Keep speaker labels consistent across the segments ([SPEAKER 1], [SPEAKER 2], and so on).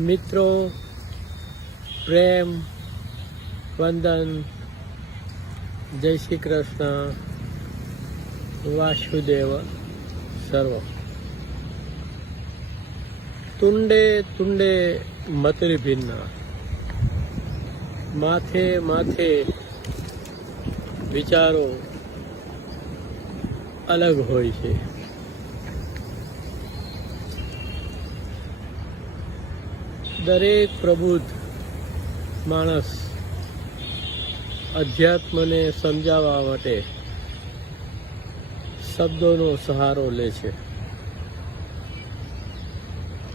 [SPEAKER 1] મિત્રો, પ્રેમ, વંદન, જય શ્રી કૃષ્ણ, વાસુદેવ સર્વ. તુંડે તુંડે મતરી ભિન્ન. માથે માથે વિચારો અલગ હોય છે. દરેક પ્રબુદ્ધ માણસ અધ્યાત્મને સમજાવવા માટે શબ્દોનો સહારો લે છે.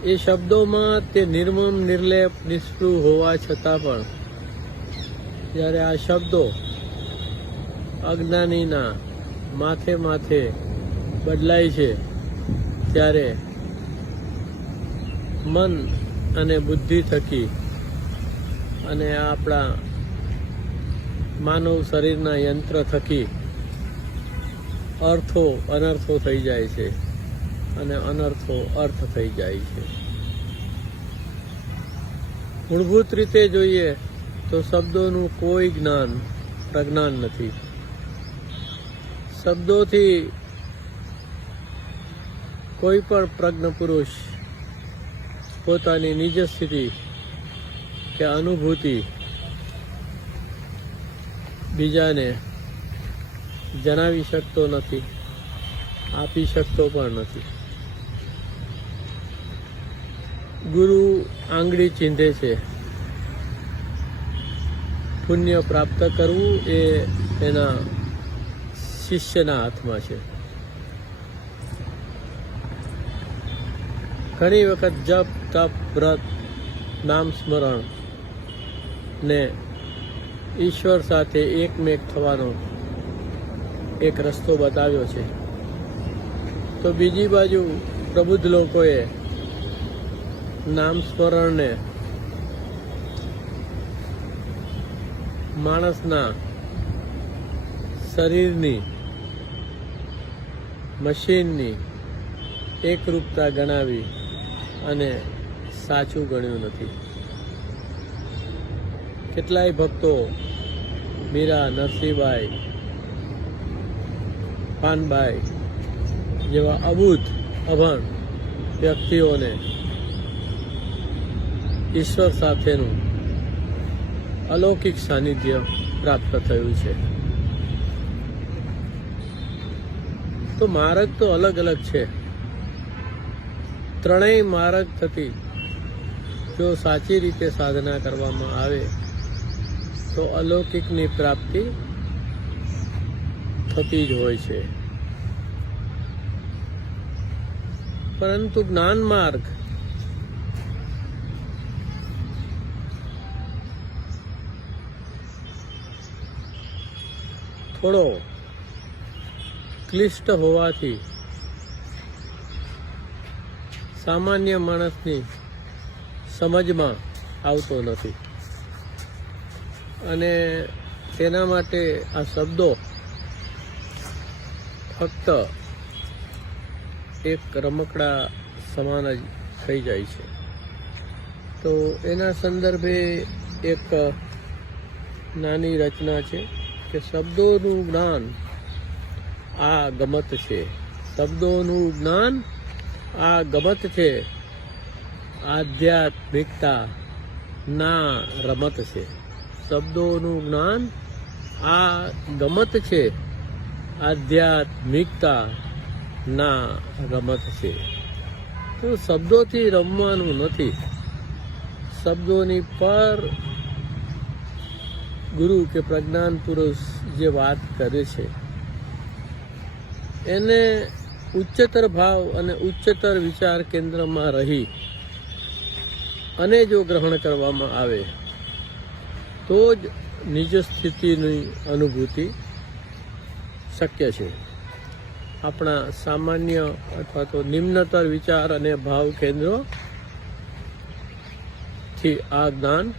[SPEAKER 1] એ શબ્દોમાં તે નિર્મમ, નિર્લેપ નિષ્ફૃહ હોવા છતાં પણ જ્યારે આ શબ્દો અજ્ઞાનીના માથે માથે બદલાય છે, ત્યારે મન અને બુદ્ધિ થકી અને આપણા માનવ શરીરના યંત્ર થકી અર્થો અનર્થો થઈ જાય છે અને અનર્થો અર્થ થઈ જાય છે. મૂળભૂત રીતે જોઈએ તો શબ્દોનું કોઈ જ્ઞાન, પ્રજ્ઞાન નથી. શબ્દોથી કોઈ પણ પ્રજ્ઞ પુરુષ પોતાની નિજ સ્થિતિ કે અનુભૂતિ બીજાને જણાવી શકતો નથી, આપી શકતો પણ નથી. ગુરુ આંગળી ચીંધે છે. પુણ્ય પ્રાપ્ત કરવું એ એના શિષ્યના હાથમાં છે. ઘણી વખત જપ, તપ, વ્રત, નામ સ્મરણ ને ઈશ્વર સાથે એકમેક થવાનો એક રસ્તો બતાવ્યો છે. તો બીજી બાજુ પ્રબુદ્ધ લોકોએ નામ સ્મરણને માણસના શરીરની મશીનની એકરૂપતા ગણાવી અને સાચું ગણ્યું નથી. કેટલાય ભક્તો મીરા નરસિંહભાઈ, પાનભાઈ જેવા અબૂત અભણ વ્યક્તિઓને ઈશ્વર સાથેનું અલૌકિક સાનિધ્ય પ્રાપ્ત થયું છે. તો માર્ગ તો અલગ અલગ છે. ત્રણેય માર્ગ થકી જો સાચી રીતે સાધના કરવામાં આવે, તો અલૌકિકની પ્રાપ્તિ થતી જ હોય છે. પરંતુ જ્ઞાન માર્ગ થોડો ક્લિષ્ટ હોવાથી સામાન્ય માણસની સમજમાં આવતો નથી. અને તેના માટે આ શબ્દો ફક્ત એક રમકડા સમાન જ થઈ જાય છે. તો એના સંદર્ભે એક નાની રચના છે કે શબ્દોનું જ્ઞાન આ ગમત છે. શબ્દોનું જ્ઞાન આ ગમત છે. આધ્યાત્મિકતા ના રમત છે. શબ્દોનું જ્ઞાન આ ગમત છે. આધ્યાત્મિકતા ના રમત છે. તો શબ્દોથી રમવાનું નથી. શબ્દોની પર ગુરુ કે પ્રજ્ઞાન પુરુષ જે વાત કરે છે, એને ઉચ્ચતર ભાવ અને ઉચ્ચતર વિચાર કેન્દ્રમાં રહી અને જો ગ્રહણ કરવામાં આવે, તો જ નિજ સ્થિતિની અનુભૂતિ શક્ય છે. આપણા સામાન્ય અથવા તો નિમ્નતર વિચાર અને ભાવ કેન્દ્રો થી આ જ્ઞાન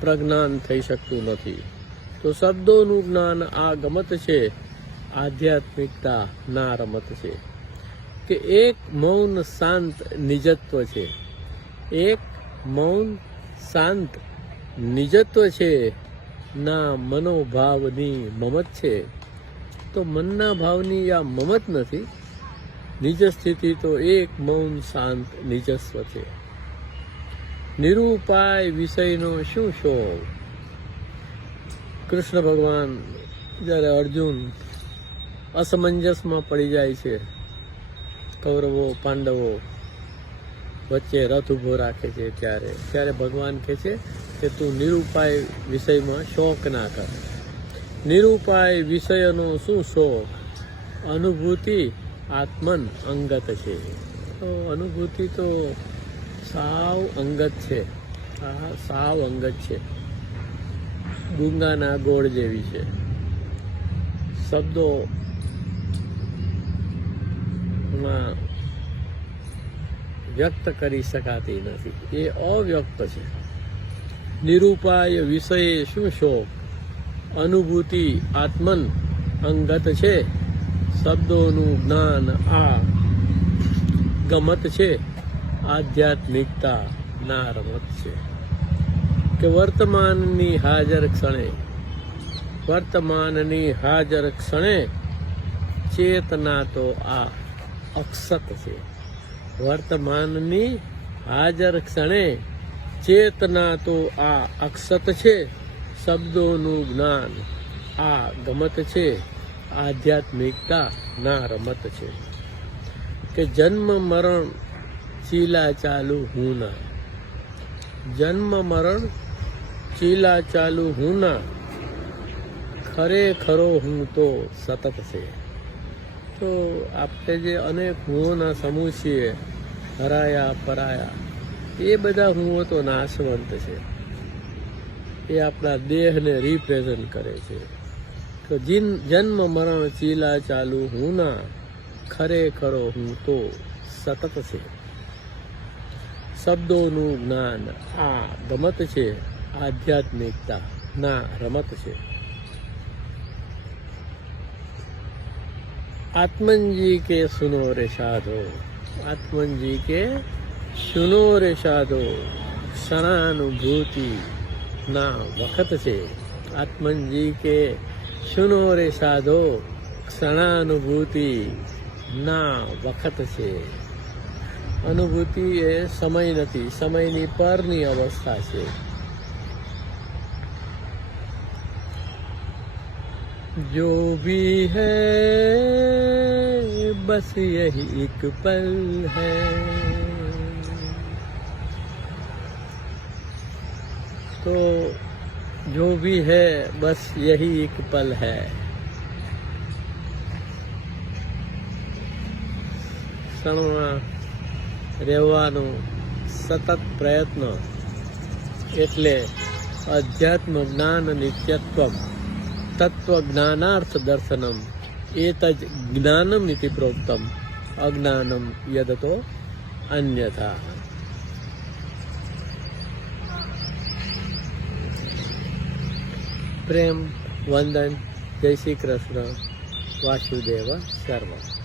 [SPEAKER 1] પ્રજ્ઞાન થઈ શકતું નથી. તો શબ્દોનું જ્ઞાન આ ગમત છે આધ્યાત્મિકતા ના રમત છે કે એક મૌન શાંત નિજત્વ છે. એક મૌન શાંત નિજત્વ છે ના મનોભાવની મમત છે. તો મનના ભાવની આ મમત નથી. નિજ સ્થિતિ તો એક મૌન શાંત નિજસ્વ છે. નિરૂપાય વિષયનો શું શોખ કૃષ્ણ ભગવાન, જ્યારે અર્જુન અસમંજસમાં પડી જાય છે. કૌરવો, પાંડવો વચ્ચે રથ ઊભો રાખે છે ત્યારે. ત્યારે ભગવાન કહે છે કે તું નિરૂપાય વિષયમાં શોક ના કર. નિરૂપાય વિષયનો શું શોક? અનુભૂતિ આત્મન અંગત છે. તો અનુભૂતિ તો સાવ અંગત છે. આ સાવ અંગત છે. ગુંગાના ગોળ જેવી છે. શબ્દો માં વ્યક્ત કરી શકાતી નથી. એ અવ્યક્ત છે. નિરૂપાય વિષયે શું શોક અનુભૂતિ આત્મન અંગત છે. શબ્દોનું જ્ઞાન આ ગમત છે. આધ્યાત્મિકતા ના રમત છે. કે વર્તમાનની હાજર ક્ષણે, વર્તમાનની હાજર ક્ષણે ચેતના તો આ અક્ષત છે વર્તમાનની હાજર ક્ષણે ચેતના તો આ અક્ષત છે, શબ્દોનું જ્ઞાન આ ગમત છે, આધ્યાત્મિકતા ના રમત છે. કે જન્મ મરણ ચીલા ચાલુ હું ના. જન્મ મરણ ચીલા ચાલુ હું ના. ખરેખરો હું તો સતત છે. તો આપણે જે અનેક હુઓના સમૂહ છીએ, હરાયા, પરાયા, એ બધા હુઓ તો નાશવંત છે. એ આપણા દેહને રિપ્રેઝન્ટ કરે છે. તો જીન, જન્મ, મરણ, ચીલા, ચાલુ હું ના ખરેખરો હું તો સતત છે. શબ્દોનું જ્ઞાન આ ગમત છે, આધ્યાત્મિકતા ના રમત છે. आत्मन जी के सुनो रे साधो आत्मन जी के सुनो रे साधो क्षणानुभूति ना वक्त से आत्मन जी के सुनो रे साधो ક્ષણાનુભૂતિ ના વખત છે અનુભૂતિ એ સમય નથી સમયની પરની અવસ્થા છે जो भी है बस यही एक पल है तो जो भी है बस यही एक पल है ક્ષણમાં રહેવાનો સતત પ્રયત્ન એટલે અધ્યાત્મ જ્ઞાન નિત્યત્વમ તત્વજ્ઞાનાર્થ દર્શનમ એતજ જ્ઞાનમ ઇતિ પ્રોક્તમ અજ્ઞાનમ યદતો અન્યથા પ્રેમ વંદન જય શ્રી કૃષ્ણ વાસુદેવ સર્વ